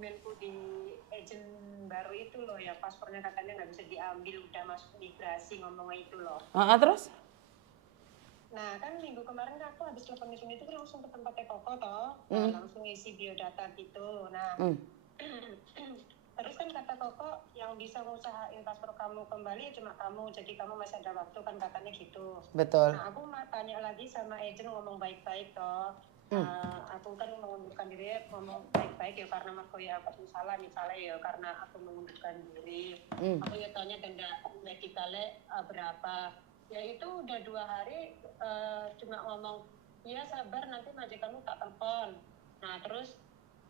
dokumenku di agent baru itu loh ya, paspornya katanya nggak bisa diambil, udah masuk migrasi ngomongnya itu loh. Terus? Nah kan minggu kemarin aku habis telepon di sini tuh langsung ke tempatnya Koko toh, langsung isi biodata gitu. Nah terus kan kata Koko yang bisa ngusahain paspor kamu kembali ya cuma kamu, jadi kamu masih ada waktu kan katanya gitu. Betul. Nah aku tanya lagi sama agent ngomong baik-baik toh. Aku kan mengundurkan diri ngomong baik-baik ya karena aku ya apa salah misalnya ya karena aku mengundurkan diri. Aku ya tanya denda medikalnya berapa. Ya itu udah 2 hari cuma ngomong iya sabar nanti majikanmu tak telepon. Nah terus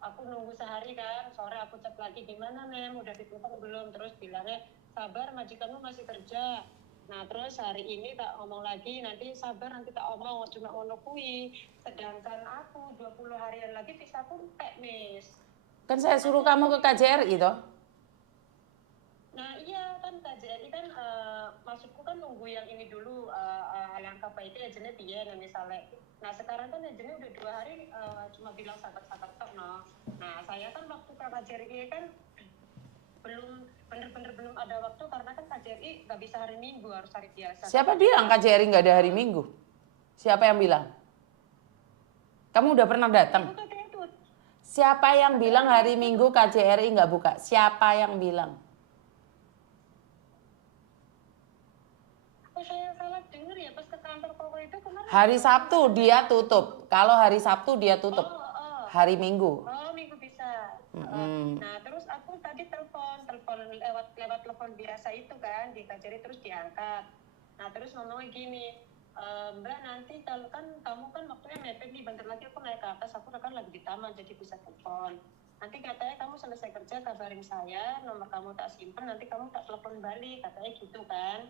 aku nunggu sehari kan, sore aku chat lagi gimana Nem, udah ditelepon belum, terus bilangnya sabar majikanmu masih kerja. Nah terus hari ini tak ngomong lagi, nanti sabar nanti tak omong, cuma ngono kui. Sedangkan aku 20 harian lagi visaku entek Miss. Kan saya suruh kamu ke KJRI toh? Nah iya kan KJRI kan maksudku kan nunggu yang ini dulu, langkah baiknya agennya dia misalnya. Nah sekarang kan agennya udah 2 hari cuma bilang sabar-sabar tok no. Nah saya kan waktu ke KJRI kan belum bener-bener belum ada waktu karena kan KJRI nggak bisa hari Minggu, harus hari biasa. Siapa bilang KJRI nggak ada hari Minggu? Siapa yang bilang? Kamu udah pernah datang? Siapa yang bilang hari Minggu KJRI nggak buka? Siapa yang bilang? Oh saya salah dengar ya pas ke kantor Koko itu kemarin. Hari Sabtu dia tutup. Kalau hari Sabtu dia tutup. Hari Minggu. Oh Minggu bisa. Nah terus aku tadi telepon lewat telepon biasa itu kan di KJRI terus diangkat. Nah terus ngomongnya gini, Mbak nanti kalau kan kamu kan waktunya mepet nih, bentar lagi aku naik ke atas, aku kan lagi di taman jadi bisa telepon. Nanti katanya kamu selesai kerja kabarin saya, nomor kamu tak simpen, nanti kamu tak telepon balik, katanya gitu kan.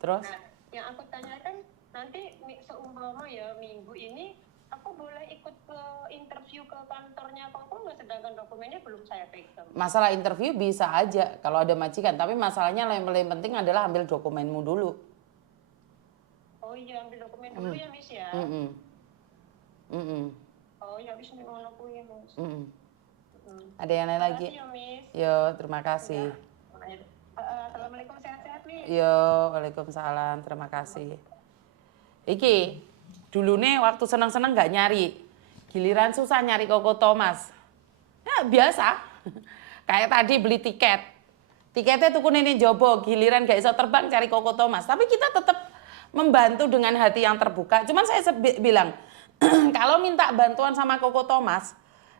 Terus? Nah yang aku tanyakan nanti seumpama ya minggu ini aku boleh ikut ke interview ke kantornya Koko nggak, sedangkan dokumennya belum saya pegang. Masalah interview bisa aja kalau ada majikan, tapi masalahnya yang paling penting adalah ambil dokumenmu dulu. Oh iya ambil dokumen dulu ya Miss ya. Oh ya habis ngono kuwi Miss. Ada yang lain lagi? Ya, Miss. Yo, terima kasih. Assalamualaikum, sehat-sehat Miss. Yo, waalaikumsalam, terima kasih. Iki, dulu nih waktu seneng-seneng gak nyari, giliran susah nyari Koko Thomas. Ya biasa, kayak tadi beli tiket. Tiketnya tuku ini jobo, giliran gak bisa terbang cari Koko Thomas. Tapi kita tetap membantu dengan hati yang terbuka. Cuman saya bilang, kalau minta bantuan sama Koko Thomas,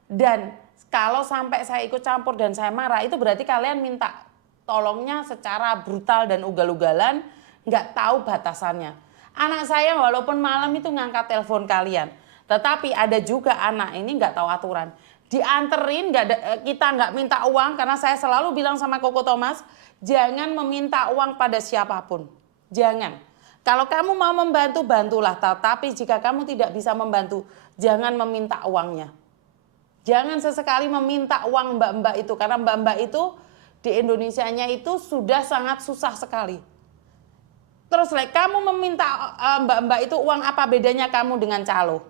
dan kalau sampai saya ikut campur dan saya marah, itu berarti kalian minta tolongnya secara brutal dan ugal-ugalan, nggak tahu batasannya. Anak saya walaupun malam itu ngangkat telepon kalian, tetapi ada juga anak ini nggak tahu aturan. Dianterin, kita nggak minta uang, karena saya selalu bilang sama Koko Thomas, jangan meminta uang pada siapapun. Jangan. Kalau kamu mau membantu, bantulah. Tetapi jika kamu tidak bisa membantu, jangan meminta uangnya. Jangan sesekali meminta uang mbak-mbak itu, karena mbak-mbak itu di Indonesianya itu sudah sangat susah sekali. Terus kamu meminta mbak-mbak itu uang, apa bedanya kamu dengan calo?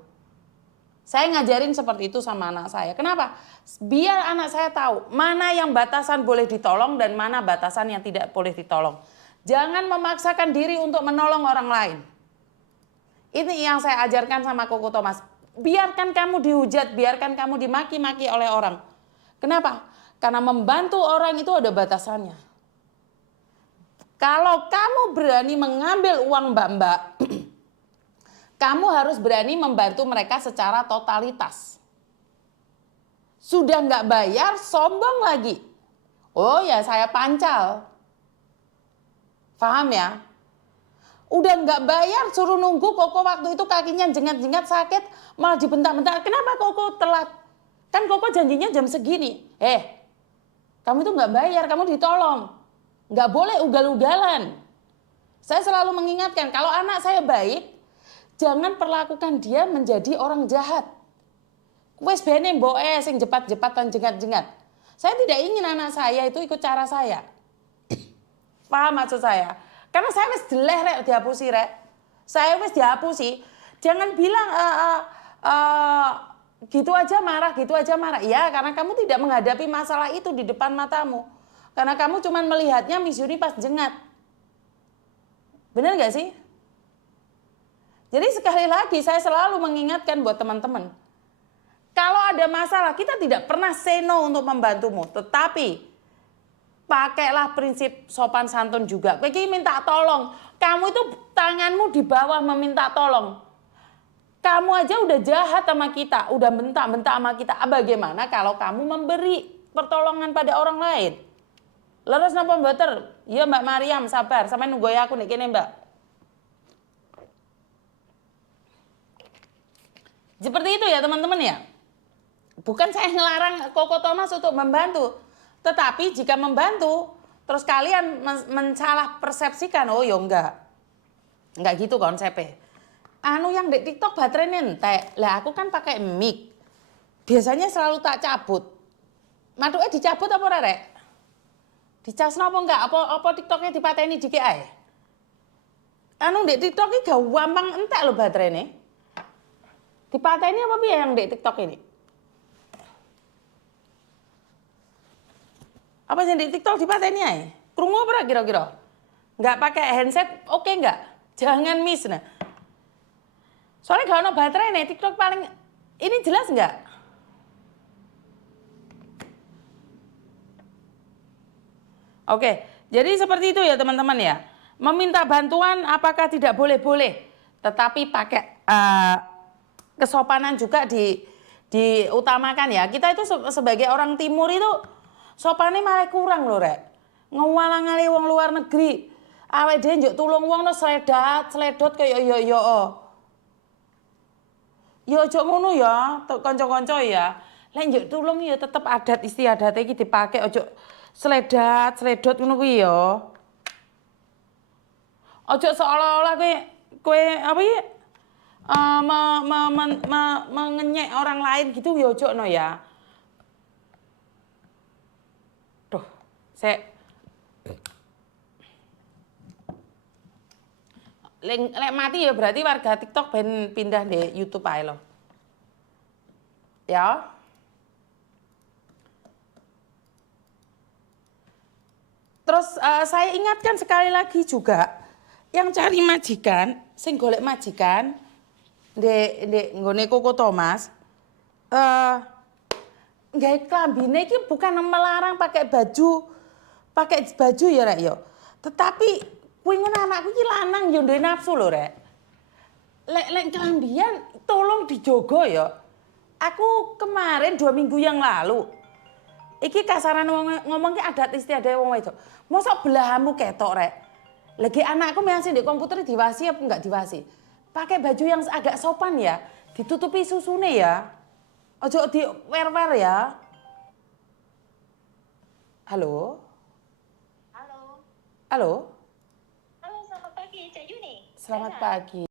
Saya ngajarin seperti itu sama anak saya. Kenapa? Biar anak saya tahu mana yang batasan boleh ditolong dan mana batasan yang tidak boleh ditolong. Jangan memaksakan diri untuk menolong orang lain. Ini yang saya ajarkan sama Koko Thomas. Biarkan kamu dihujat, biarkan kamu dimaki-maki oleh orang. Kenapa? Karena membantu orang itu ada batasannya. Kalau kamu berani mengambil uang mbak-mbak, kamu harus berani membantu mereka secara totalitas. Sudah nggak bayar, sombong lagi. Oh ya saya pancal. Paham ya? Udah nggak bayar, suruh nunggu. Koko waktu itu kakinya jengat-jengat sakit, malah dibentak-bentak. Kenapa Koko telat? Kan Koko janjinya jam segini. Kamu itu nggak bayar, kamu ditolong. Nggak boleh ugal-ugalan. Saya selalu mengingatkan, kalau anak saya baik, jangan perlakukan dia menjadi orang jahat. Wes bene mboke sing jepat-jepatan jengat-jengat. Saya tidak ingin anak saya itu ikut cara saya. Paham maksud saya? Karena saya wis deleh rek dihapusi rek. Saya wis dihapusi. Jangan bilang Gitu aja marah, gitu aja marah. Ya, karena kamu tidak menghadapi masalah itu di depan matamu. Karena kamu cuma melihatnya Miss Yuni pas jengat. Benar nggak sih? Jadi sekali lagi saya selalu mengingatkan buat teman-teman. Kalau ada masalah, kita tidak pernah say no untuk membantumu. Tetapi pakailah prinsip sopan santun juga. Kowe iki minta tolong. Kamu itu tanganmu di bawah meminta tolong. Kamu aja udah jahat sama kita, udah bentak-bentak sama kita. Bagaimana kalau kamu memberi pertolongan pada orang lain? Leres napa mboten? Iya Mbak Mariam, sabar. Sampai nunggu aku nih kene Mbak. Seperti itu ya teman-teman ya. Bukan saya ngelarang Koko Thomas untuk membantu. Tetapi jika membantu, terus kalian mensalah persepsikan, oh ya enggak. Enggak gitu konsepnya. Anu yang di TikTok baterainya entek. Lah aku kan pakai mic. Biasanya selalu tak cabut. Maduke dicabut apa ora rek? Dicasno apa enggak? Apa TikToknya dipateni dikit ae? Anu di TikTok ini gampang entek lho baterainya. Dipateni apa piye yang di TikTok ini? Apa yang di TikTok dipateni ae? Krungu apa kira-kira? Enggak pakai handset, oke enggak? Jangan miss nah. Soalnya gak ada baterai nih, TikTok paling ini jelas nggak? Oke, jadi seperti itu ya teman-teman ya. Meminta bantuan apakah tidak boleh-boleh, tetapi pakai kesopanan juga diutamakan ya. Kita itu sebagai orang timur itu sopannya malah kurang loh rek. Ngewalang-ngali wong luar negeri. Awake dhewe njuk tulung wong no sledot kayak yo. Ya aja ngono ya, kanca-kanca ya. Lek njuk tulung ya tetep adat istiadat iki dipakai aja sledot ngono kuwi ya. Aja seolah-olah kowe apa ya? Mengenyek orang lain gitu ya aja no ya. Duh, saya lek mati ya berarti warga TikTok ben pindah di YouTube ae loh. Ya. Terus saya ingatkan sekali lagi juga yang cari majikan, sing golek majikan ndek nggone Koko Thomas gawe klambine iki bukan melarang pakai baju ya rek yo. Tetapi kuwi ngono anakku iki lanang yo duwe nafsu lho rek. Lek kelambian tolong dijogo ya. Aku kemarin 2 minggu yang lalu iki kasaran ngomong ki adat istiadat wong wedok. Mosok belahamu ketok rek. Lagi anakku masih di komputer diwasi apa enggak diwasi? Pakai baju yang agak sopan ya, ditutupi susune ya. Ojo di wer-wer ya. Halo? Halo. Halo? Halo, selamat pagi, Cak Yuni. Selamat pagi.